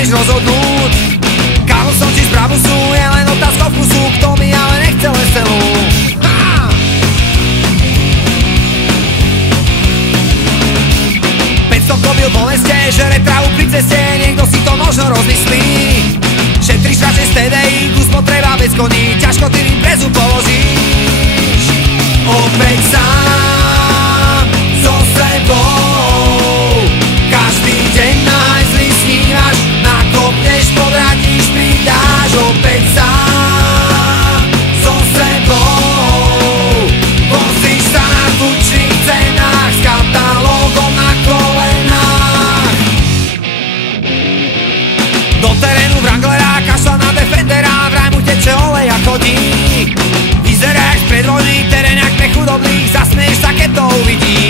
nevieš rozhodnúť. Kámo, som či správu sú, je len otázka vkusu, kto mi ale nechce veselú. 500 kobyl po meste, žere trávu pri ceste, niekto si to možno rozmyslí. Šetriš radšej z TDI, kus potreba bez koní, ťažko ty mi prezu položíš. Opäť sám so sebou, každý deň na hajzli snívaš, nakopneš, podradíš, pridáš. Opäť sám so sebou, vozíš sa na tučných cenách, s katalógom na kolenách. Do terénu Wranglera, kašľa na Defendera, vraj mu teče olej a chodí. Vyzerá jak z predvojny, terén jak pre chudobných, zasmieš sa, keď to uvidíš.